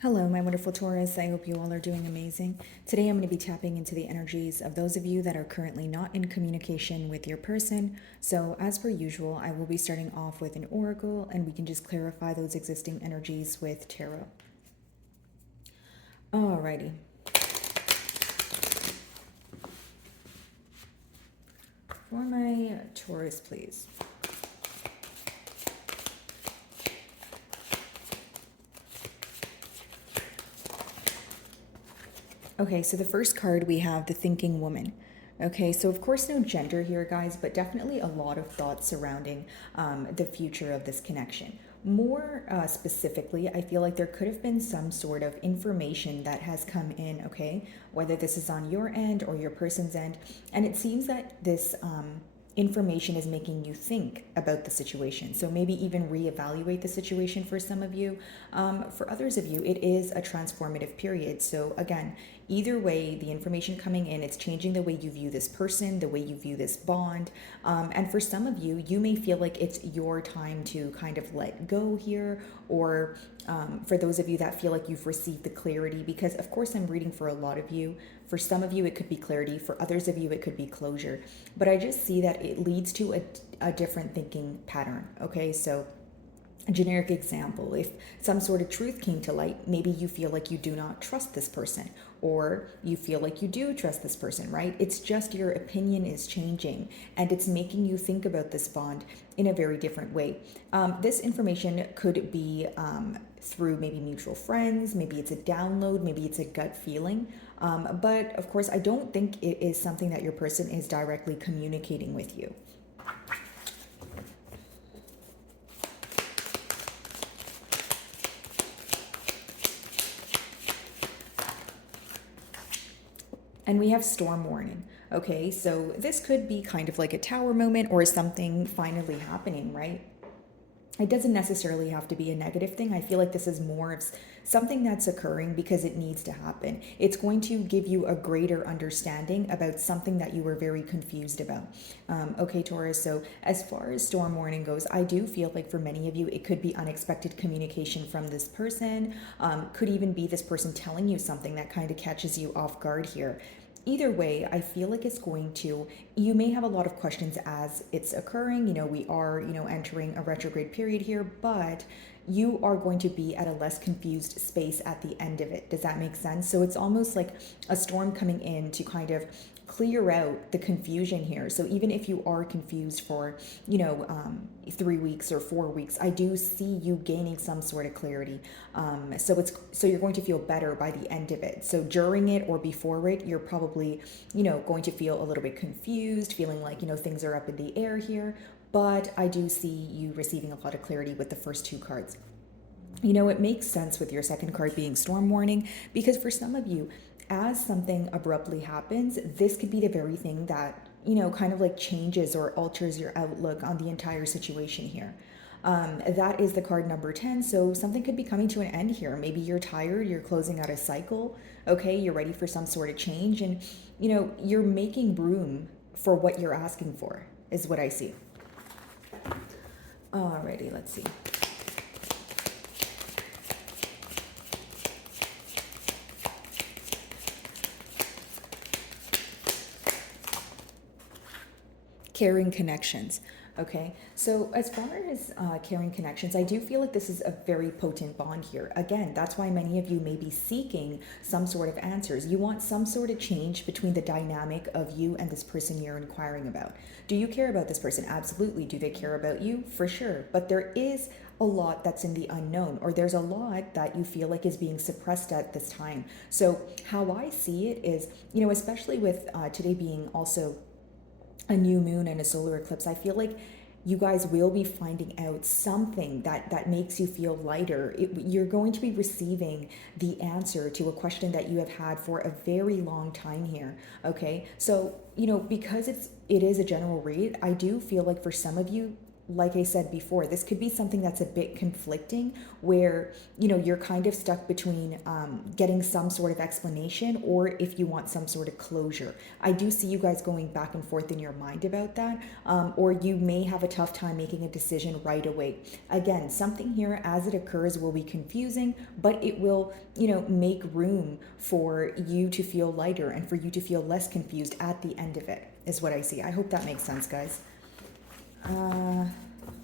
Hello, my wonderful Taurus. I hope you all are doing amazing. Today I'm going to be tapping into the energies of those of you that are currently not in communication with your person. So, as per usual, I will be starting off with an oracle and we can just clarify those existing energies with tarot. Alrighty. For my Taurus, please. Okay, so the first card we have the thinking woman. Okay, so of course, no gender here, guys, but definitely a lot of thoughts surrounding the future of this connection. More specifically, I feel like there could have been some sort of information that has come in, okay, whether this is on your end or your person's end. And it seems that this information is making you think about the situation. So maybe even reevaluate the situation for some of you. For others of you, it is a transformative period. So again, either way, the information coming in, it's changing the way you view this person, the way you view this bond. And for some of you, you may feel like it's your time to kind of let go here, or for those of you that feel like you've received the clarity, because of course I'm reading for a lot of you. For some of you, it could be clarity. For others of you, it could be closure. But I just see that it leads to a different thinking pattern. Okay, so a generic example, if some sort of truth came to light, maybe you feel like you do not trust this person, or you feel like you do trust this person, right? It's just your opinion is changing and it's making you think about this bond in a very different way. This information could be through maybe mutual friends, maybe it's a download, maybe it's a gut feeling. But of course, I don't think it is something that your person is directly communicating with you. And we have storm warning. Okay, so this could be kind of like a tower moment or something finally happening, right? It doesn't necessarily have to be a negative thing. I feel like this is more of something that's occurring because it needs to happen. It's going to give you a greater understanding about something that you were very confused about. Okay, Taurus, so as far as storm warning goes, I do feel like for many of you, it could be unexpected communication from this person. Could even be this person telling you something that kind of catches you off guard here. Either way, I feel like it's going to, you may have a lot of questions as it's occurring. We are, entering a retrograde period here, but you are going to be at a less confused space at the end of it. Does that make sense? So it's almost like a storm coming in to kind of clear out the confusion here. So even if you are confused for, 3 weeks or 4 weeks, I do see you gaining some sort of clarity. So you're going to feel better by the end of it. So during it or before it, you're probably, going to feel a little bit confused, feeling like, things are up in the air here. But I do see you receiving a lot of clarity with the first two cards. It makes sense with your second card being storm warning, because for some of you, as something abruptly happens, this could be the very thing that, kind of like changes or alters your outlook on the entire situation here. That is the card number 10. So something could be coming to an end here. Maybe you're tired, you're closing out a cycle, okay, you're ready for some sort of change, and, you're making room for what you're asking for, is what I see. Alrighty, let's see. Caring connections. Okay, so as far as caring connections, I do feel like this is a very potent bond here. Again, that's why many of you may be seeking some sort of answers. You want some sort of change between the dynamic of you and this person you're inquiring about. Do you care about this person? Absolutely. Do they care about you? For sure. But there is a lot that's in the unknown, or there's a lot that you feel like is being suppressed at this time. So how I see it is, especially with today being also a new moon and a solar eclipse, I feel like you guys will be finding out something that makes you feel lighter. You're going to be receiving the answer to a question that you have had for a very long time here. Okay, so because it is a general read, I do feel like for some of you, like I said before, this could be something that's a bit conflicting where, you're kind of stuck between getting some sort of explanation or if you want some sort of closure. I do see you guys going back and forth in your mind about that, or you may have a tough time making a decision right away. Again, something here as it occurs will be confusing, but it will, make room for you to feel lighter and for you to feel less confused at the end of it, is what I see. I hope that makes sense, guys.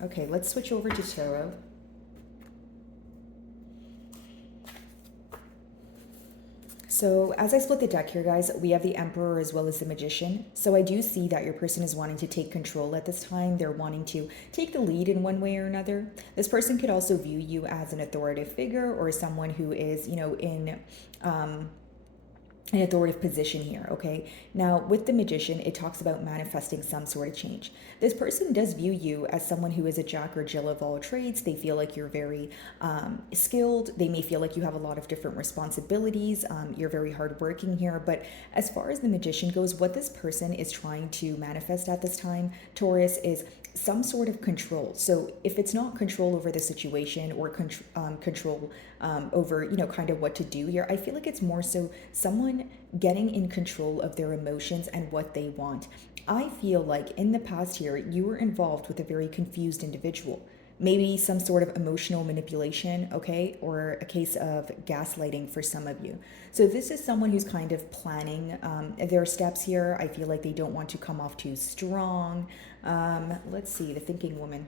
Okay, let's switch over to tarot. So as I split the deck here, guys, we have the Emperor as well as the Magician. So I do see that your person is wanting to take control at this time. They're wanting to take the lead in one way or another. This person could also view you as an authoritative figure or someone who is, in an authoritative position here, okay? Now, with the Magician, it talks about manifesting some sort of change. This person does view you as someone who is a jack or Jill of all trades. They feel like you're very skilled. They may feel like you have a lot of different responsibilities. You're very hardworking here. But as far as the Magician goes, what this person is trying to manifest at this time, Taurus, is some sort of control. So if it's not control over the situation or control over, kind of what to do here, I feel like it's more so someone getting in control of their emotions and what they want. I feel like in the past here, you were involved with a very confused individual. Maybe some sort of emotional manipulation, okay, or a case of gaslighting for some of you. So this is someone who's kind of planning their steps here. I feel like they don't want to come off too strong. Let's see, the thinking woman.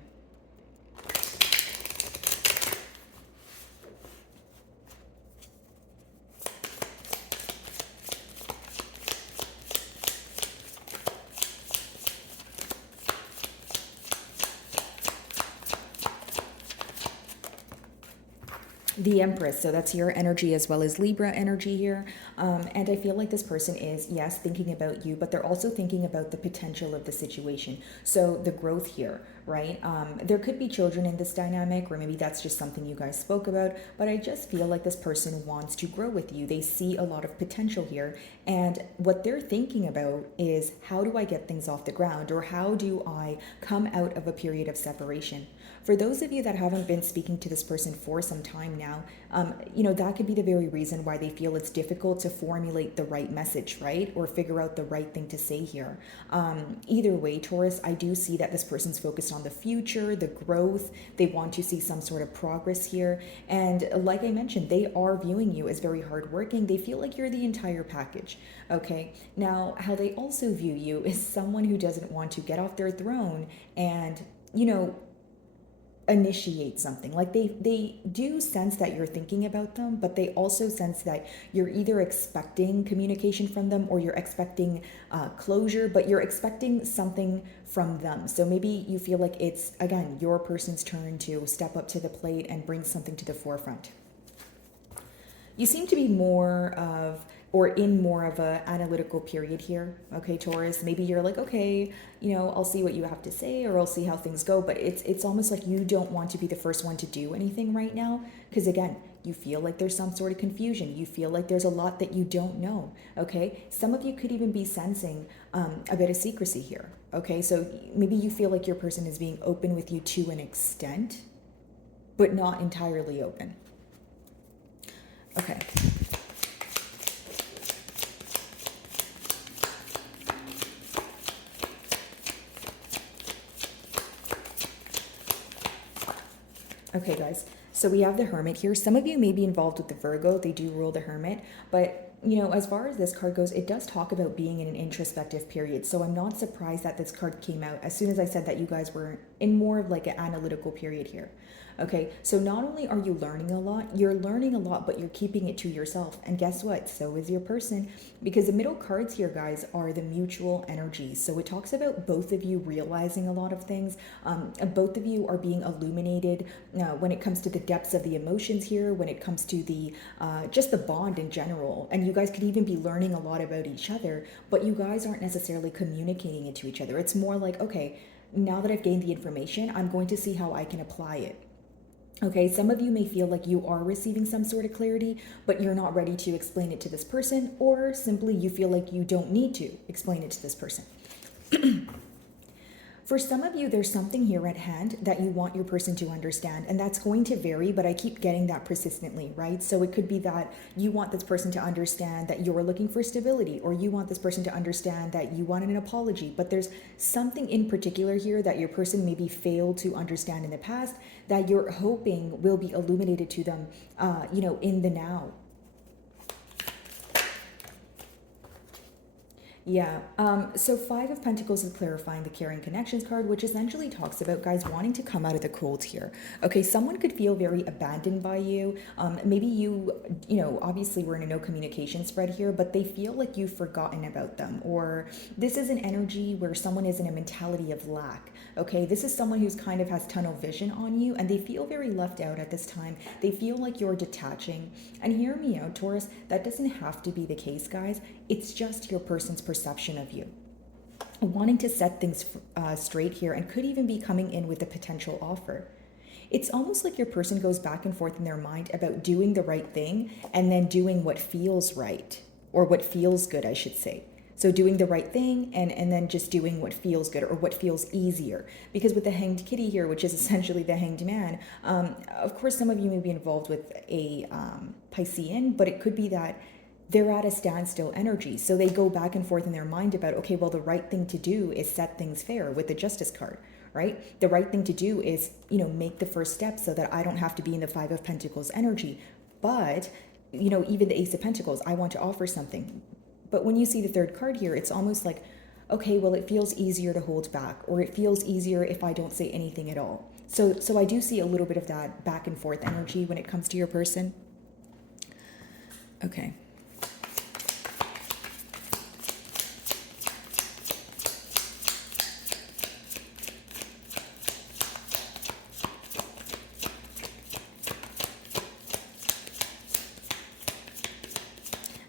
The Empress, so that's your energy as well as Libra energy here. And I feel like this person is, yes, thinking about you, but they're also thinking about the potential of the situation. So the growth here, right? There could be children in this dynamic, or maybe that's just something you guys spoke about, but I just feel like this person wants to grow with you. They see a lot of potential here. And what they're thinking about is, how do I get things off the ground? Or how do I come out of a period of separation? For those of you that haven't been speaking to this person for some time now, that could be the very reason why they feel it's difficult to formulate the right message, right? Or figure out the right thing to say here. Either way, Taurus, I do see that this person's focused on the future, the growth. They want to see some sort of progress here. And like I mentioned, they are viewing you as very hardworking. They feel like you're the entire package, okay? Now, how they also view you is someone who doesn't want to get off their throne and, initiate something. Like they do sense that you're thinking about them, but they also sense that you're either expecting communication from them or you're expecting closure, but you're expecting something from them. So maybe you feel like it's, again, your person's turn to step up to the plate and bring something to the forefront. You seem to be more of, or in more of a analytical period here, okay, Taurus? Maybe you're like, okay, I'll see what you have to say, or I'll see how things go, but it's almost like you don't want to be the first one to do anything right now, because again, you feel like there's some sort of confusion. You feel like there's a lot that you don't know, okay? Some of you could even be sensing a bit of secrecy here, okay? So maybe you feel like your person is being open with you to an extent, but not entirely open. Okay. Okay, guys, so we have the Hermit here. Some of you may be involved with the Virgo. They do rule the Hermit, but as far as this card goes, it does talk about being in an introspective period. So I'm not surprised that this card came out as soon as I said that you guys were in more of like an analytical period here. Okay, so not only are you learning a lot, you're learning a lot, but you're keeping it to yourself. And guess what? So is your person, because the middle cards here, guys, are the mutual energies. So it talks about both of you realizing a lot of things. Both of you are being illuminated when it comes to the depths of the emotions here, when it comes to the just the bond in general. And you guys could even be learning a lot about each other, but you guys aren't necessarily communicating it to each other. It's more like, okay, now that I've gained the information, I'm going to see how I can apply it. Okay, some of you may feel like you are receiving some sort of clarity, but you're not ready to explain it to this person, or simply you feel like you don't need to explain it to this person. For some of you, there's something here at hand that you want your person to understand, and that's going to vary, but I keep getting that persistently, right? So it could be that you want this person to understand that you're looking for stability, or you want this person to understand that you want an apology, but there's something in particular here that your person maybe failed to understand in the past that you're hoping will be illuminated to them, in the now. Yeah. So Five of Pentacles is clarifying the caring connections card, which essentially talks about guys wanting to come out of the cold here. Okay, someone could feel very abandoned by you. Maybe obviously we're in a no communication spread here, but they feel like you've forgotten about them. Or this is an energy where someone is in a mentality of lack. Okay, this is someone who's kind of has tunnel vision on you, and they feel very left out at this time. They feel like you're detaching. And hear me out, Taurus, that doesn't have to be the case, guys. It's just your person's perception of you. Wanting to set things straight here, and could even be coming in with a potential offer. It's almost like your person goes back and forth in their mind about doing the right thing and then doing what feels right, or what feels good, I should say. So doing the right thing and then just doing what feels good, or what feels easier. Because with the Hanged Kitty here, which is essentially the Hanged Man, of course some of you may be involved with a Piscean, but it could be that they're at a standstill energy. So they go back and forth in their mind about, okay, well, the right thing to do is set things fair with the Justice card, right? The right thing to do is, make the first step so that I don't have to be in the Five of Pentacles energy. But, even the Ace of Pentacles, I want to offer something. But when you see the third card here, it's almost like, okay, well, it feels easier to hold back, or it feels easier if I don't say anything at all. So I do see a little bit of that back and forth energy when it comes to your person. Okay.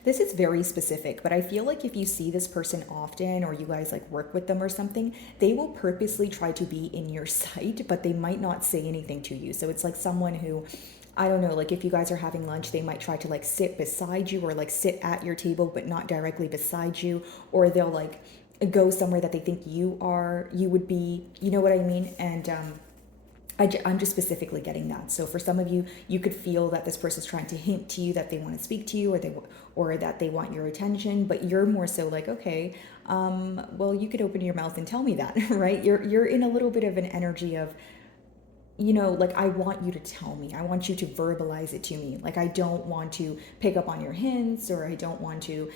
This is very specific, but I feel like if you see this person often, or you guys like work with them or something, they will purposely try to be in your sight, but they might not say anything to you. So it's like someone who, I don't know, like if you guys are having lunch, they might try to like sit beside you, or like sit at your table, but not directly beside you, or they'll like go somewhere that they think you would be, you know what I mean? And I'm just specifically getting that. So for some of you, you could feel that this person's trying to hint to you that they want to speak to you, or that they want your attention, but you're more so like, okay, well, you could open your mouth and tell me that, right? You're in a little bit of an energy of, like, I want you to tell me. I want you to verbalize it to me. Like, I don't want to pick up on your hints, or I don't want to,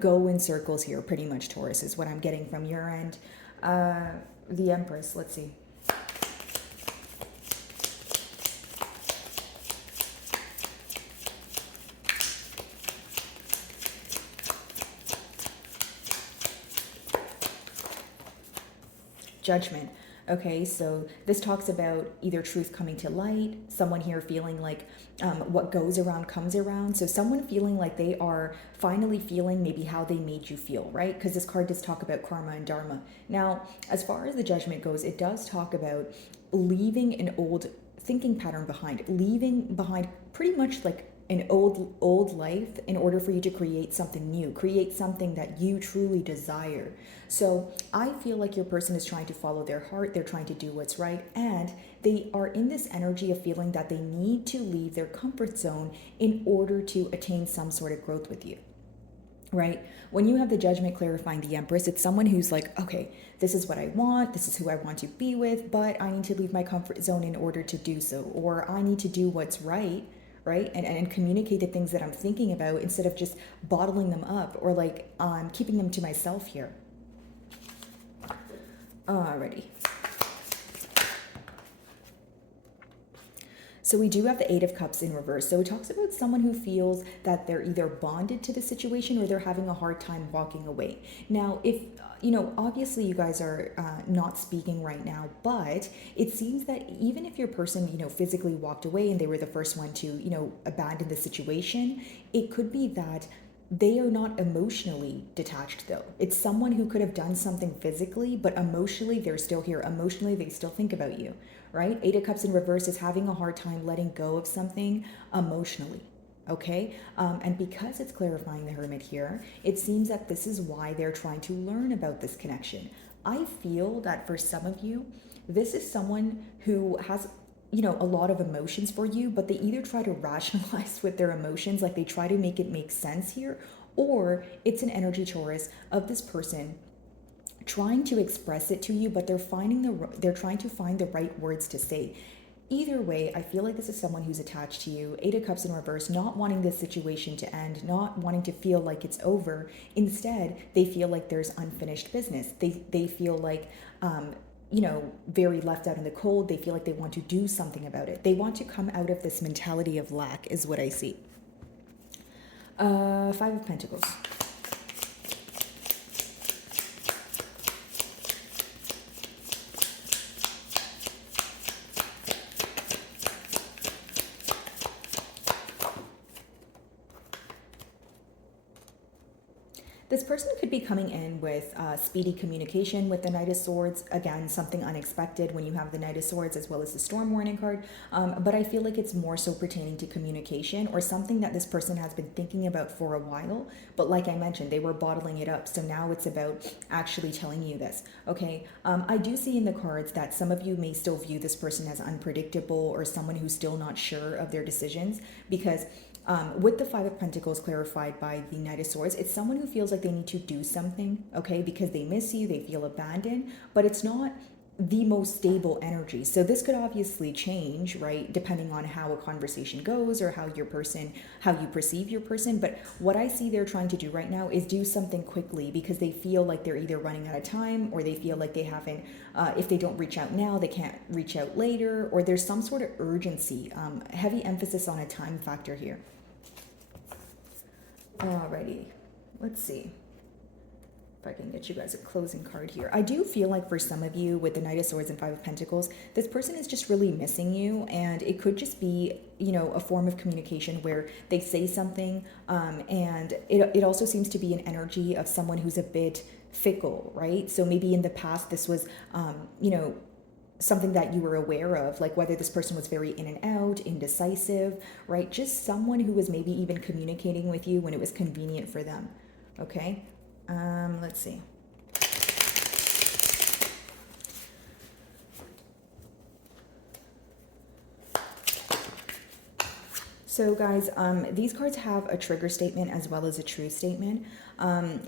go in circles here. Pretty much, Taurus, is what I'm getting from your end. The Empress, let's see. Judgment. Okay, so this talks about either truth coming to light, someone here feeling like what goes around comes around. So someone feeling like they are finally feeling maybe how they made you feel, right? Because this card does talk about karma and dharma. Now, as far as the Judgment goes, it does talk about leaving an old thinking pattern behind, leaving behind pretty much like an old life in order for you to create something new, create something that you truly desire. So I feel like your person is trying to follow their heart, they're trying to do what's right, and they are in this energy of feeling that they need to leave their comfort zone in order to attain some sort of growth with you, right? When you have the Judgment clarifying the Empress, it's someone who's like, okay, this is what I want, this is who I want to be with, but I need to leave my comfort zone in order to do so, or I need to do what's right, and communicate the things that I'm thinking about instead of just bottling them up, or like keeping them to myself here. Alrighty. So we do have the Eight of Cups in reverse. So it talks about someone who feels that they're either bonded to the situation, or they're having a hard time walking away. Now, if, obviously you guys are not speaking right now, but it seems that even if your person, physically walked away and they were the first one to, abandon the situation, it could be that they are not emotionally detached, though. It's someone who could have done something physically, but emotionally they're still here. Emotionally, they still think about you, right? Eight of Cups in reverse is having a hard time letting go of something emotionally. Okay, and because it's clarifying the Hermit here, it seems that this is why they're trying to learn about this connection. I feel that for some of you, this is someone who has, a lot of emotions for you, but they either try to rationalize with their emotions, like they try to make it make sense here, or it's an energy, Taurus, of this person trying to express it to you, but they're trying to find the right words to say. Either way, I feel like this is someone who's attached to you. Eight of Cups in reverse, not wanting this situation to end, not wanting to feel like it's over. Instead, they feel like there's unfinished business. They feel like, very left out in the cold. They feel like they want to do something about it. They want to come out of this mentality of lack, is what I see. Five of Pentacles. This person could be coming in with speedy communication with the Knight of Swords. Again, something unexpected when you have the Knight of Swords as well as the Storm Warning card. But I feel like it's more so pertaining to communication or something that this person has been thinking about for a while. But like I mentioned, they were bottling it up. So now it's about actually telling you this. Okay, I do see in the cards that some of you may still view this person as unpredictable or someone who's still not sure of their decisions, because with the Five of Pentacles clarified by the Knight of Swords, it's someone who feels like they need to do something, okay, because they miss you, they feel abandoned, but it's not the most stable energy. So this could obviously change, right, depending on how a conversation goes or how you perceive your person. But what I see they're trying to do right now is do something quickly because they feel like they're either running out of time, or they feel like they haven't, if they don't reach out now, they can't reach out later, or there's some sort of urgency, heavy emphasis on a time factor here. Alrighty, let's see if I can get you guys a closing card here. I do feel like for some of you with the Knight of Swords and Five of Pentacles, this person is just really missing you, and it could just be, a form of communication where they say something, and it also seems to be an energy of someone who's a bit fickle, right? So maybe in the past this was, something that you were aware of, like whether this person was very in and out, indecisive, right? Just someone who was maybe even communicating with you when it was convenient for them. Okay, let's see. So guys, these cards have a trigger statement as well as a true statement.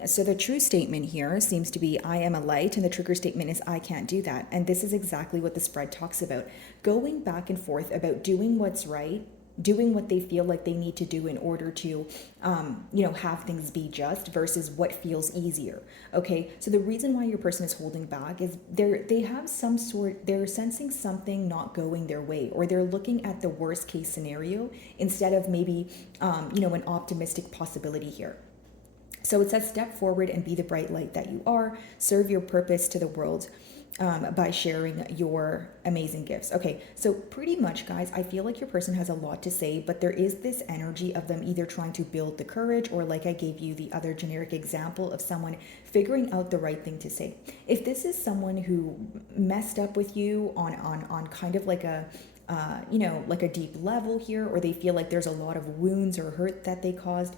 So the true statement here seems to be, I am a light, and the trigger statement is, I can't do that. And this is exactly what the spread talks about. Going back and forth about doing what's right, doing what they feel like they need to do in order to, have things be just versus what feels easier. Okay, so the reason why your person is holding back is they're sensing something not going their way, or they're looking at the worst case scenario instead of maybe, an optimistic possibility here. So it says, step forward and be the bright light that you are. Serve your purpose to the world by sharing your amazing gifts. Okay, so pretty much, guys, I feel like your person has a lot to say, but there is this energy of them either trying to build the courage, or like I gave you the other generic example of someone figuring out the right thing to say. If this is someone who messed up with you on kind of like a like a deep level here, or they feel like there's a lot of wounds or hurt that they caused,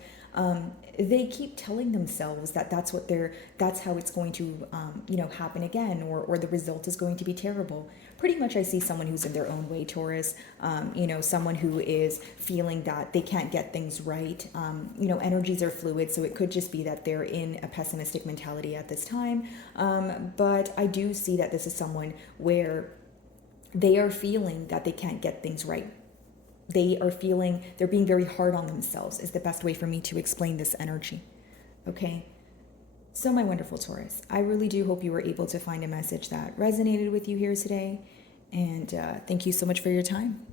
they keep telling themselves that that's how it's going to, happen again, or the result is going to be terrible. Pretty much I see someone who's in their own way, Taurus, someone who is feeling that they can't get things right. Energies are fluid, so it could just be that they're in a pessimistic mentality at this time. But I do see that this is someone where they are feeling that they can't get things right. They're being very hard on themselves is the best way for me to explain this energy. Okay? So my wonderful Taurus, I really do hope you were able to find a message that resonated with you here today. And thank you so much for your time.